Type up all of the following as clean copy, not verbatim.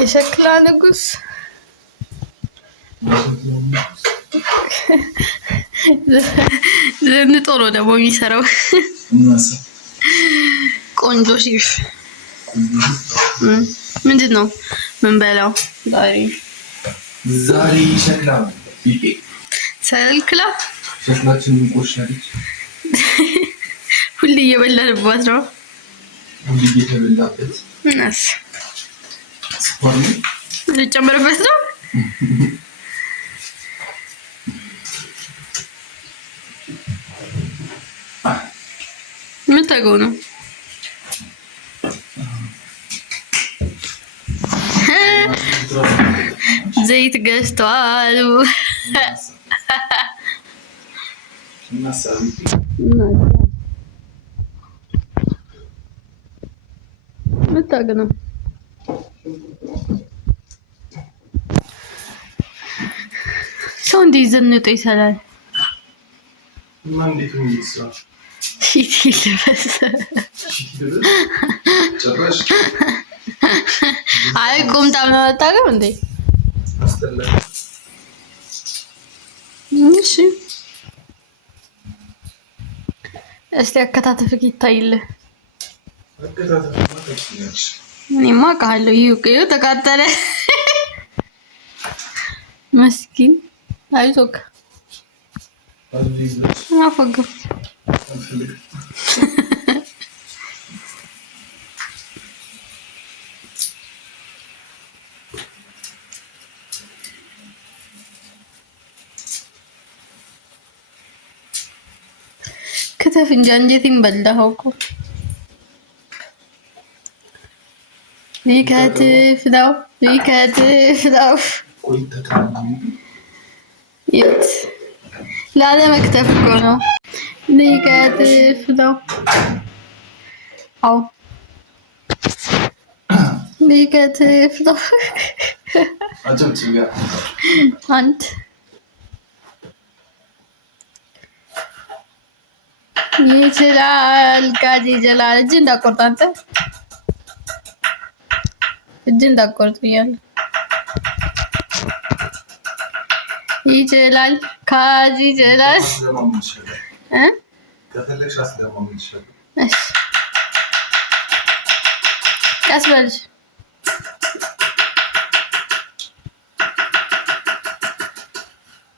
የሸክላ ንጉስ ዘንጦ ነው ደግሞ የሚሰራው። ቆንጆ ሼፍ ምንድን ነው ምን በላው ዛሬ ሸክላ ሸክላችን ቆሻለች። ሁሌ እየበላንባት ነው። ሁሌ እየተበላበት እናስ ልጨምርበት ነው። ምን ታውቀው ነው? ዘይት ገዝቷል። ምን ታውቀው ነው? ሰው እንዴት ዘንጦ ይሰራል? አይ ቁምጣ ነው አታውቅም እንዴ? እሺ እስቲ አከታተፍክ ይታይልህ። እኔማ አውቃለሁ። ይኸው ተቃጠለ። መስኪን አይዞክ አፈግም ከተፍ እንጂ አንጀቴን በላኸው እኮ። ሊከትፍ ነው የት ላለመክተፍ እኮ ነው። ሊከትፍ ነው። አዎ ሊከትፍ ነው። አንድ ይችላል ጋዜ ይችላል። እጅ እንዳቆርጥ አንተ እጅ እንዳቆርጥ ብያለሁ። ይችላል ካዚ ይችላል። ከፈለግሽ አስገባምልሽ። እሺ ቀስ በልሽ።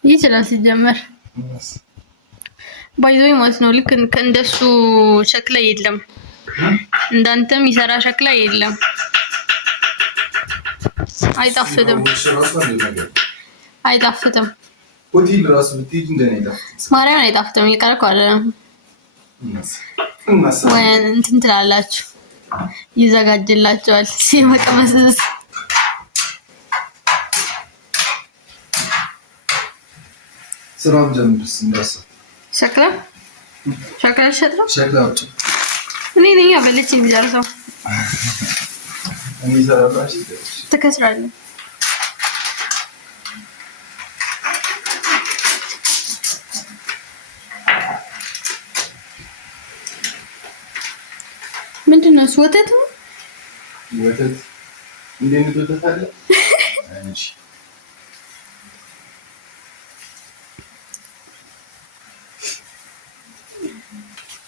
ይችላል ሲጀመር ባይዞይ ማለት ነው። ልክ እንደሱ ሸክላ የለም፣ እንዳንተም ይሰራ ሸክላ የለም። አይጣፍጥም። ሆቴል ራሱ ብትሄጂ እንደኔ አይጣፍጥም። ማርያም አይጣፍጥም። ይቀርኩ አይደለም ወይ እንትን ትላላችሁ፣ ይዘጋጅላችኋል ሲመቀመስስ። ስራውን ጀምርስ እንዳሰ ሸክላ ሸጥ ነው። ሸክላ ወጭ እኔ ነኝ በልቼ የሚጨርሰው። እኔ ሰራባሽ ትከስራለህ። ምንድን ነው እሱ? ወተት ነው። ወተት እንዴት ወተት አለ? አንቺ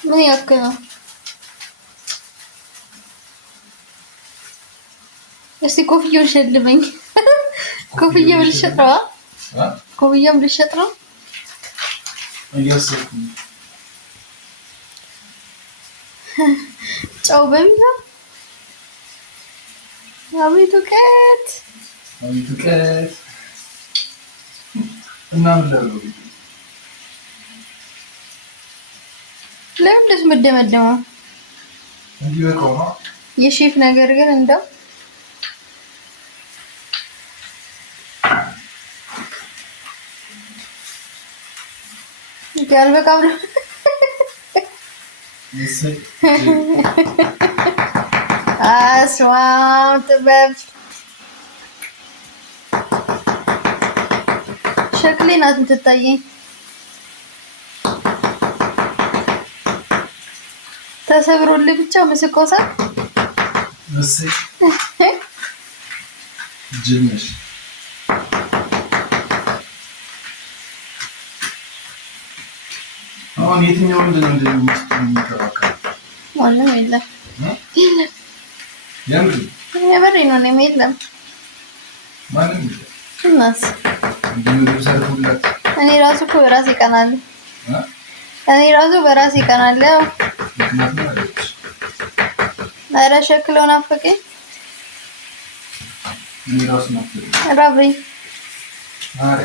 ምን ያክል ነው? እስቲ ኮፍያውን ሸልመኝ። ኮፍያው ልሸጥ ነው። ኮፍያው ልሸጥ ነው። ጨው በሚላ አቤት እውቀት እና ምን ላድርገው? ለምን መደመደመው? እንዲህ በቃው ነው የሼፍ ነገር ግን እንደው ያልበቃም ነው። አስዋም ጥበብ ሸክሌ ናት የምትታየኝ። ተሰብሮልህ ብቻ ምስኮሳ ጅምሽ አሁን የትኛው ምንድነው እንደሚከራከር ማንም የለም። የምር የበሬ ነው እኔም የለም። ማንም የለም። እናስ እንደምን ሰርኩለት እኔ ራሱ እኮ በራሴ ቀናለሁ። እኔ ራሱ በራሴ ቀናለሁ። ኧረ ሸክለው ናፈቀኝ። እኔ ራሱ ናፈቀኝ። ራበኝ። አሬ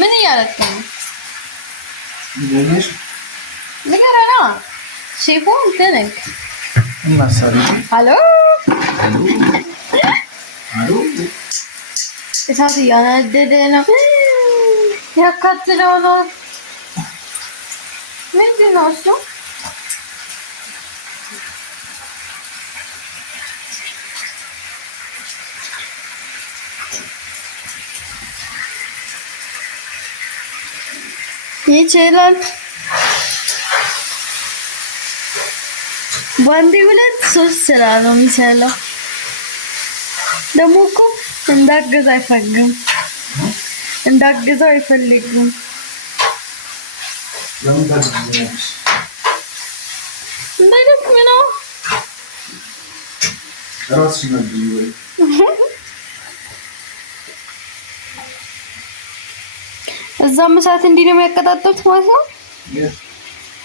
ምን እያደረክ ነው? እንደነሽ ንገረና። ሼፉ እንትንክ እናሳሪ ሄሎ አሎ እሳት እያነደደ ነው። ያካትለው ነው። ምንድን ነው እሱ? ይችላል። በአንዴ 2-3 ስራ ነው የሚሰራው። ደግሞ እኮ እንዳግዝ አይፈልግም። እንዳግዘው አይፈልግም። ለምን ታድርጊያለሽ? እንዳይደክም ነው። ራስሽ ነብይ ወይ እዛም እሳት እንዲህ ነው የሚያቀጣጥሉት ማለት ነው።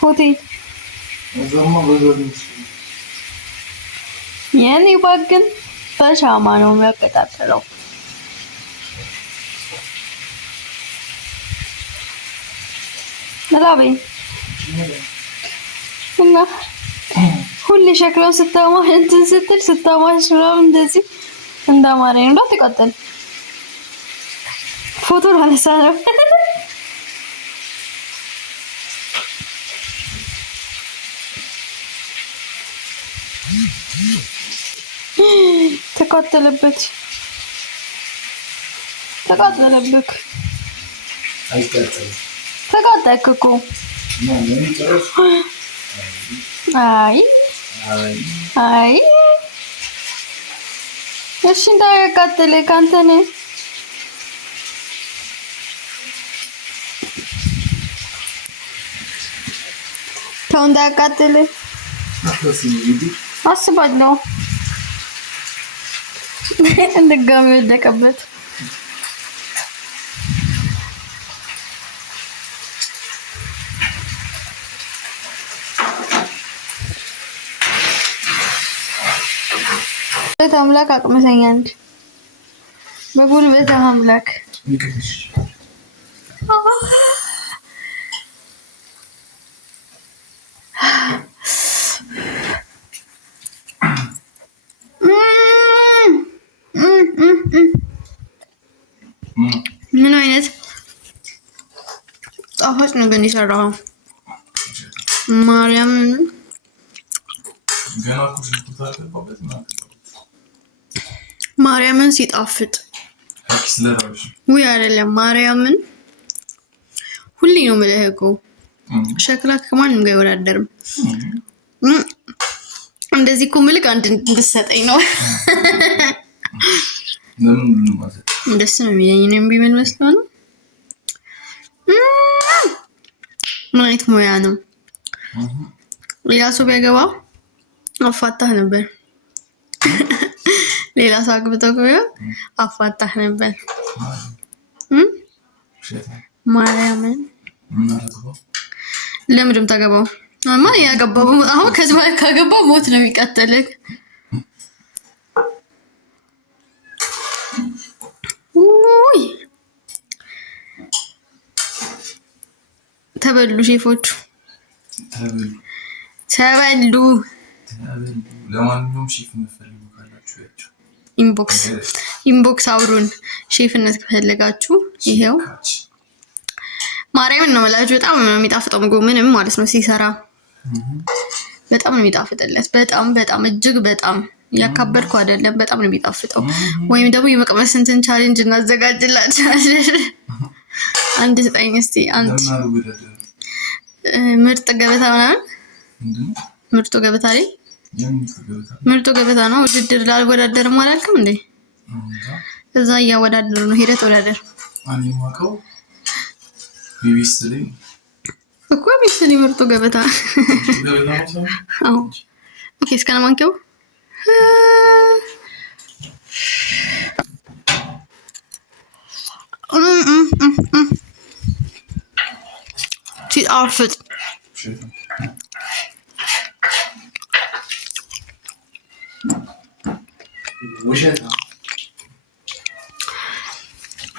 ሆቴል እዛማ በዘርሽ የኔ ባግን በሻማ ነው የሚያቀጣጥለው። ነላበይ እና ሁሌ ሸክለው ስታማሽ እንትን ስትል ስታማሽ ምናምን እንደዚህ እንዳማረኝ ነው። እንዳትቀጥል ፎቶ ላነሳ ነው። ተቃጠለበት ተቃጠለብክ። አይቀጥልም። ተቃጠልክ እኮ። አይ አይ እሺ እንዳያቃጥልክ አንተ ነህ። ተው እንዳያቃጥልህ አስባለሁ። እንደጋሚ ወደቀበት። አምላክ አቅምሰኛ እንጂ በጉልበት አምላክ ምን አይነት ጣፋጭ ነገር ነው የሰራው? ማርያም ገና ኩሽን ታልገባበት ማለት ነው። ማርያምን ሲጣፍጥ ስለራሽ ወይ አይደለም። ማርያምን ሁሌ ነው የምልህ እኮ ሸክላ ከማንም ጋር አይወዳደርም። እንደዚህ እኮ ምልክ አንድ እንድትሰጠኝ ነው። ለምን ማለት ደስ ነው የሚለኝ ነው ቢመል መስለው ነው። ምን አይነት ሙያ ነው? ሌላ ሰው ቢያገባ አፋታህ ነበር። ሌላ ሰው አግብተው ቢሆን አፋታህ ነበር። ማርያምን ለምንድን ታገባው? ማማ ያገባው አሁን ከዚህ በኋላ ካገባው ሞት ነው የሚቀጥልህ። ውይ ተበሉ ሼፎቹ ተበሉ። ለማንኛውም ሼፍ መፈልጉ ካላችሁ ያቸው ኢንቦክስ አውሩን። ሼፍነት ከፈለጋችሁ ይሄው ማርያምን ነው የምላችሁ። በጣም ነው የሚጣፍጠው ምግቡ ምንም ማለት ነው ሲሰራ በጣም ነው የሚጣፍጥለት። በጣም በጣም እጅግ በጣም ያካበድኩ አይደለም። በጣም ነው የሚጣፍጠው። ወይም ደግሞ የመቅመስ እንትን ቻሌንጅ እናዘጋጅላችኋለን። አንድ ስጠኝ እስቲ አንድ ምርጥ ገበታ ምናምን ምርጡ ገበታ ላይ ምርጡ ገበታ ነው። ውድድር ላልወዳደርም አላልክም እንዴ? እዛ እያወዳደሩ ነው። ሄደህ ተወዳደር። ማቀው ቢቢሲ እኮ ቢቢሲ ምርጡ ገበታ። አዎ ኦኬ። እስከ ማንከው ሲጣፍጥ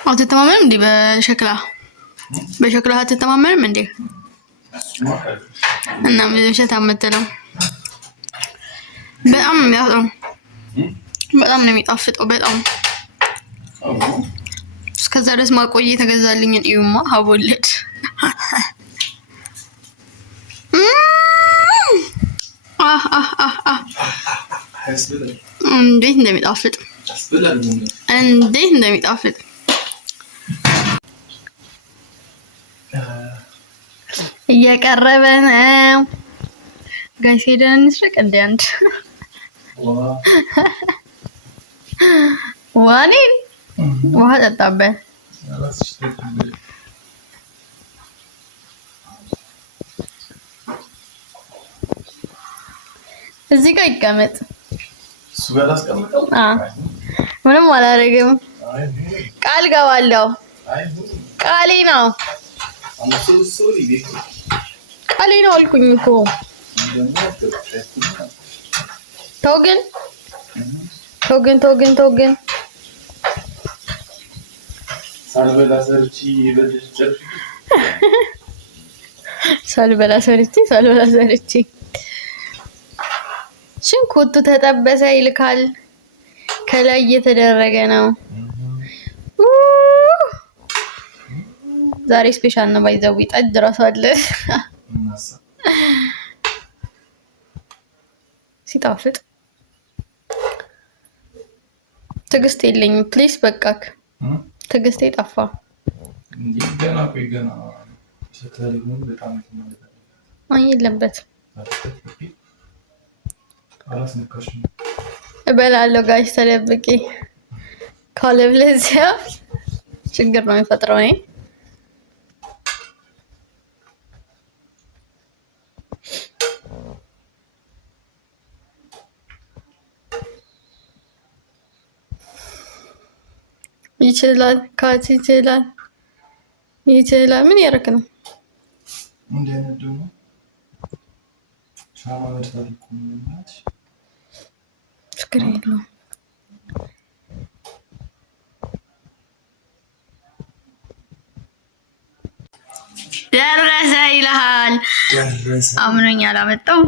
አትተማመንም እንዴ? በሸክላ አትተማመንም እንዴ? እና ምንሸት አመተለው በጣም ነው የሚጣፍጠው። በጣም እስከዛ ድረስ ማቆየ ተገዛልኝን እዩማ ሀቦለድ እንዴት እንደሚጣፍጥ እየቀረበ ነው ጋይስ። ሄደን እንስረቅ እንደ አንድ ዋኔን ውሃ ጠጣበት። እዚህ ጋር ይቀመጥ። ምንም አላደርግም። ቃል ገባለሁ። ቃሌ ነው አልኩኝ እኮ። ተው ግን ሳልበላ ሰርቼ ሽንኩርቱ ተጠበሰ ይልካል። ከላይ እየተደረገ ነው። ዛሬ ስፔሻል ነው። ባይዘው ጠጅ ራሱ አለ። ሲጣፍጥ ትዕግስት የለኝም። ፕሊስ በቃክ። ትዕግስቴ ጠፋ። የለበት እበላለሁ ጋይስ ተደብቄ ካለብለዚያ ችግር ነው የሚፈጥረው። ይችላል ካት ይችላል። ምን ያደርክ ነው? ችግር የለውም። ደረሰ ይልሃል። አምኖኝ አላመጣው።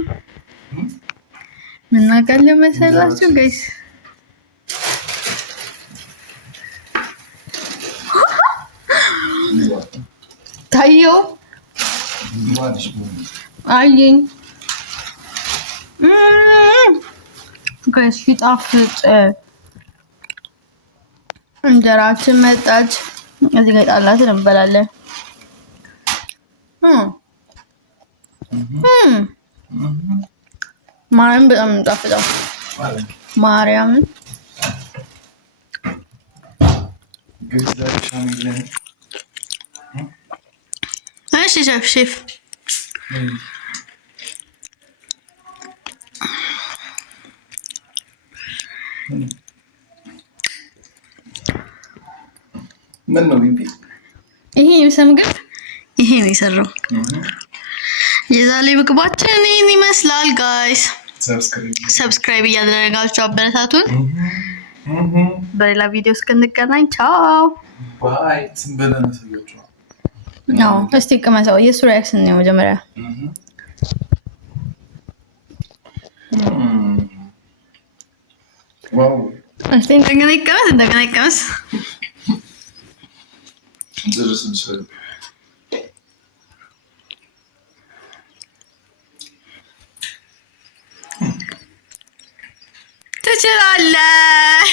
ምን አቀለ መሰላችሁ ጋይስ? ታየው አየኝ ጋይስ ሲጣፍጥ። እንጀራችን መጣች። እዚህ ጋር ጣላትን እንበላለን። ማርያም በጣም እንጣፍጣው። ማርያምን እሺ ሼፍ ምን ነው ቢቢ? ይሄ የሰምገብ ይሄ ነው የሰራው። የዛሬ ምግባችን ይሄን ይመስላል ጋይስ። ሰብስክራይብ እያደረጋችሁ አበረታቱን። በሌላ ቪዲዮ እስክንገናኝ ቻው ባይ። ስንበላ ነው ነው እስቲ ከመሰው የሱ ሪአክሽን ነው መጀመሪያ። ዋው እስቲ እንደገና ይቀመስ ትችላለህ።